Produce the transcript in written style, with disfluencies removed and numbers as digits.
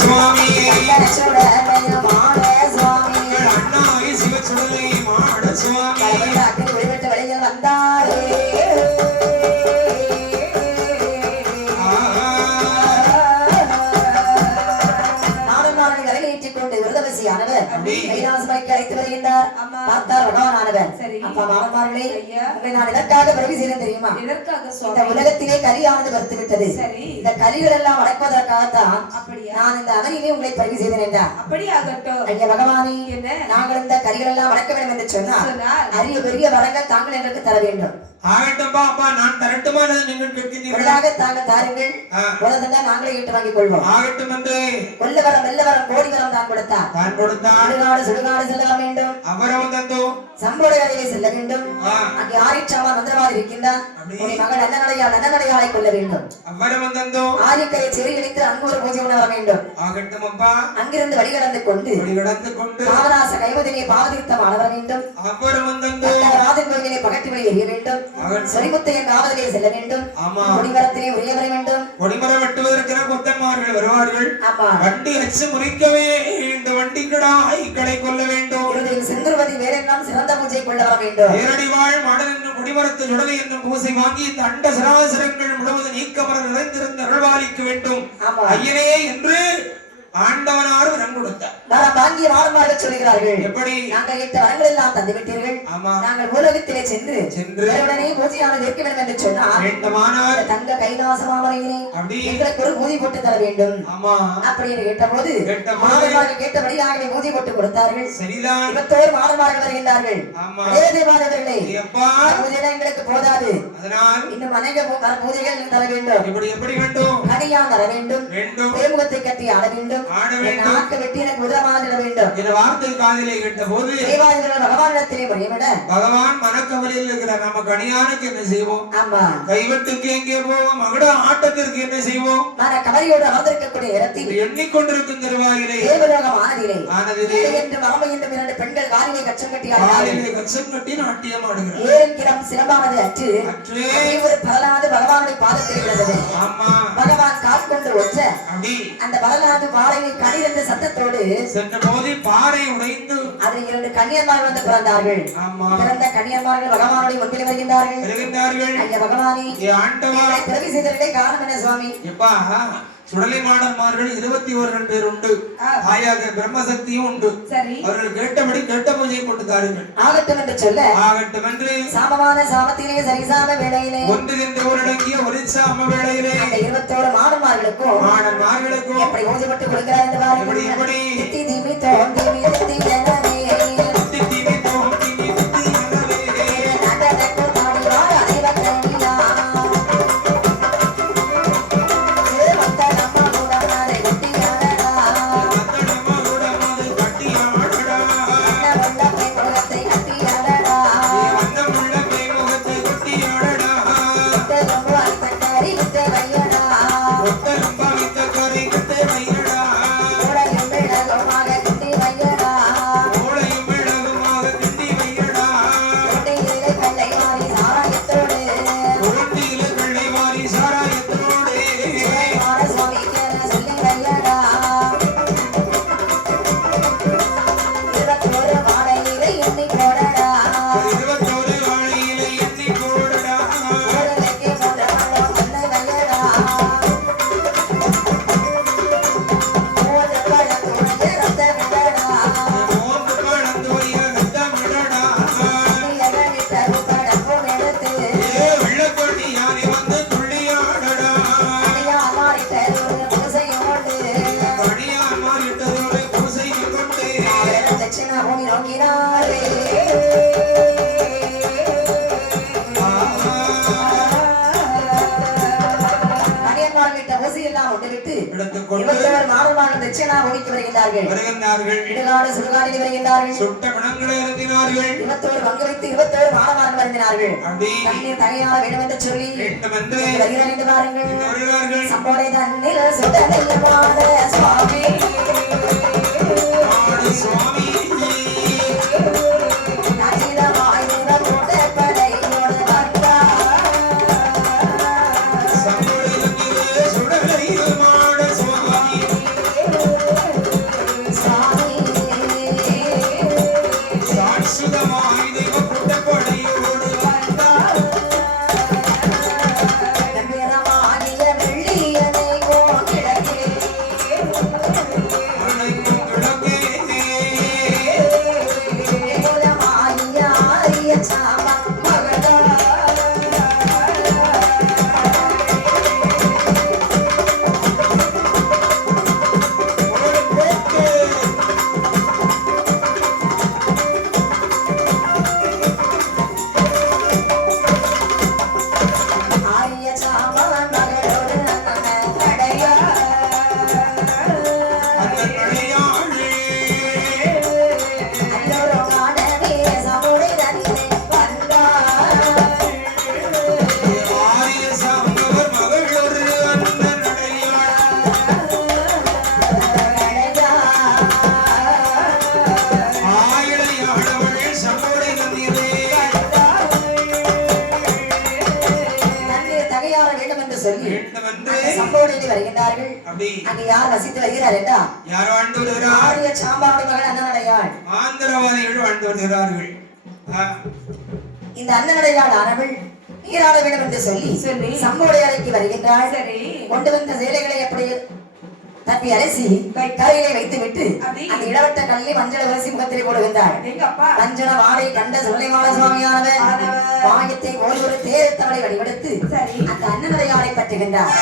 சுவாமி சுடலைய மாட சுவாமி அண்ணாய் சிவச்சுடலை மாட சுவாமி விட்டு வெளியில் வந்தாரே அழைத்து வருகின்றார். பார்த்தார் பகவானானவர். அப்பா மாமன்மார்களே, உங்களை நான் எதற்காக பிறவி செய்தேன் தெரியுமா? இந்த உலகத்திலே கலியானது வருத்து விட்டது. இந்த கலிகள் எல்லாம் அடக்குவதற்காகத்தான் நான் இந்த அவனிலே உங்களை பிறவி செய்தேன் என்றார். ஐயா பகவானே, நாங்கள் இந்த கலிகள் எல்லாம் அடக்க வேண்டும் என்று சொன்னால் அரிய பெரிய வரங்கள் தாங்கள் எங்களுக்கு தர வேண்டும். ஆகட்டும்பா அப்பா, நான் தரட்டுமா நீங்கள் கேட்கிறீர்கள்? தாங்கள் தாருங்கள், உலகத்தான் நாங்களே ஈட்டு வாங்கிக் கொள்வோம். ஆகட்டும் என்று கொல்ல வரம் வெல்ல வரம் கோடி வரம் தான் கொடுத்தார். சுடுகாடு சுடுகாடு செல்ல வேண்டும். அவரம் தந்தோ சம்போட வேலையை செல்ல வேண்டும். அங்கே ஆரிச்சாமா மந்திரவாதி இருக்கின்றார். மகள் அன்னநடையாளை கொள்ள வேண்டும். அவரம் தந்தோ ஆரிக்கையை செறி இணைத்து அங்கு ஒரு பூஜை உணர வேண்டும். ஆகட்டும் அப்பா. அங்கிருந்து வழிகடந்து கொண்டு பாவநாச கைவதினை பாவதீர்த்தம் ஆட வேண்டும். அவரம் தந்தோ ராஜன் கோயிலை பகட்டி வழி எறிய வேண்டும். சரிமுத்தையன் காவலிலே செல்ல வேண்டும். கொடிமரத்திலே உரிய வர வேண்டும். கொடிமரம் வெட்டுவதற்கென கொத்தன்மார்கள் வருவார்கள். வண்டி அச்சு முறிக்கவே இந்த வண்டிக்கடா ஐக்களை கொள்ள வேண்டும். செந்திருவதி வேறெல்லாம் சிறந்த பூஜை கொள்ள வர வேண்டும். நேரடி வாழ் மாடல் என்னும் குடிமரத்து சுடலை என்னும் பூசை வாங்கி இந்த அண்ட சராசரங்கள் முழுவதும் நீக்கமர நிறைந்திருந்த அருள்வாளிக்க வேண்டும் ஐயனே என்று ஆண்டவனார் வரம் கொடுத்தார். வாங்கிய மாறுமாறு சொல்கிறார்கள். எப்படி? நாங்கள் கேட்ட வரங்கள் எல்லாம் தந்து விட்டீர்கள். நாங்கள் உலகத்திலே சென்று உடனே பூஜையானது இருக்க வேண்டும் என்று சொன்னார். தங்க கைலாசமாவரையிலே எங்களுக்கு ஒரு பூஜை போட்டு தர வேண்டும். அப்படின்னு கேட்ட போது மாறுமாறு கேட்டபடியாகவே பூஜை போட்டு கொடுத்தார்கள். சரிதான். 21 மாறுமாறுகள் வருகின்றார்கள். தேவாதவர்களே, பூஜைதான் எங்களுக்கு போதாது, அதனால் இன்னும் அநேக பூஜைகள் தர வேண்டும். எப்படி வேண்டும்? கனியா தர வேண்டும். தேமுகத்தை கட்டி ஆட வேண்டும். நாக்கு வெட்டி எனக்கு உதவாதிட வேண்டும். இந்த வார்த்தை காதிலே கேட்ட போது தேவாதிகள் பகவானிடத்திலே முறையிட பகவான் மனக்கவலையில் இருக்கிற நம்ம கனியானுக்கு என்ன செய்வோம்? ஆமா, கைவெட்டுக்கு எங்கே போவோம்? மகட ஆட்டத்திற்கு என்ன செய்வோம்? கவலையோடு அமர்ந்திருக்கக்கூடிய இடத்தில் எண்ணிக்கொண்டிருக்கும் தருவாயிலே தேவலோகம் ஆனதிலே என்று மாமை என்று 2 பெண்கள் காலிலே கச்சம் கட்டி நாட்டியம் ஆடுகிறார். ஏன் சிலம்பானது அற்று ஒரு பரலாது பகவானுடைய பாதத்தில் விழுந்தது. பகவான் கால் கொண்டு ஒற்ற அந்த பரலாது பாறையை கடிதந்த சத்தத்தோடு சென்ற போது பாறை உடைந்து அதில் 2 கன்னியன்மார்கள் வந்து பிறந்தார்கள். பிறந்த கன்னியன்மார்கள் பகவானுடைய முன்பில் வருகின்றார்கள். ஐயா பகவானே, பிறவி செய்தவர்களே காரணம் என்ன சுவாமி? எப்பா, சுடலை மாடன்மார்கள் 21 பேர் உண்டு. ஆயாக பிரம்மசக்தியும் உண்டு. அவர்கள் கேட்டபடி கேட்ட பூஜையை போட்டு தாருங்கள். ஆகட்டும் என்று சொல்ல ஆகட்டும் என்று சாமமான சாமத்திலே சரிசாம வேளையிலே ஒன்றுகின்ற ஊரடங்கிய ஒரு சாம வேளையிலே 21 மாடன்மார்களுக்கும் எப்படி பூஜை போட்டு கொடுக்கிறார் என்று பாருங்கள். எப்படி தீமி தோண்டி சுட்ட குணங்களை இறங்கினார்கள். 21 பங்கு வைத்து 21 மாணவர்கள் வருகிறார்கள். தண்ணீர் தனியாக வேண்டும் என்று சொல்லி வருகிறார்கள். சம்போடை தண்ணீர் சுடலையமாத சுவாமி சுவாமி சொல்லி வேண்டும் என்று அந்த சம்பவத்தில் வருகின்றார்கள். அப்படி அங்கே யார் வசித்து வருகிறார் என்றா யார் வாழ்ந்து வருகிறார்? ஆரிய சாம்பாவுடைய மகன் அண்ணனடையாள். ஆந்திரவாதிகள் வாழ்ந்து வருகிறார்கள். இந்த அண்ணனடையாள் ஆனவள் நீராட வேண்டும் என்று சொல்லி சம்பவடைய அறைக்கு வருகின்றாள். கொண்டு வந்த சேலைகளை எப்படி தப்பி அலசி கரையிலே வைத்து விட்டு அந்த இடவட்ட கல்லை மஞ்சள் அரிசி முகத்திலே போடுகின்றாள். மஞ்சள வாடை கண்ட சுடலைமால சுவாமியானவர் வாயத்தை ஒரு தேரத்தவளை வடிவெடுத்து அந்த அண்ணனடையாளை பற்றுகின்றார்.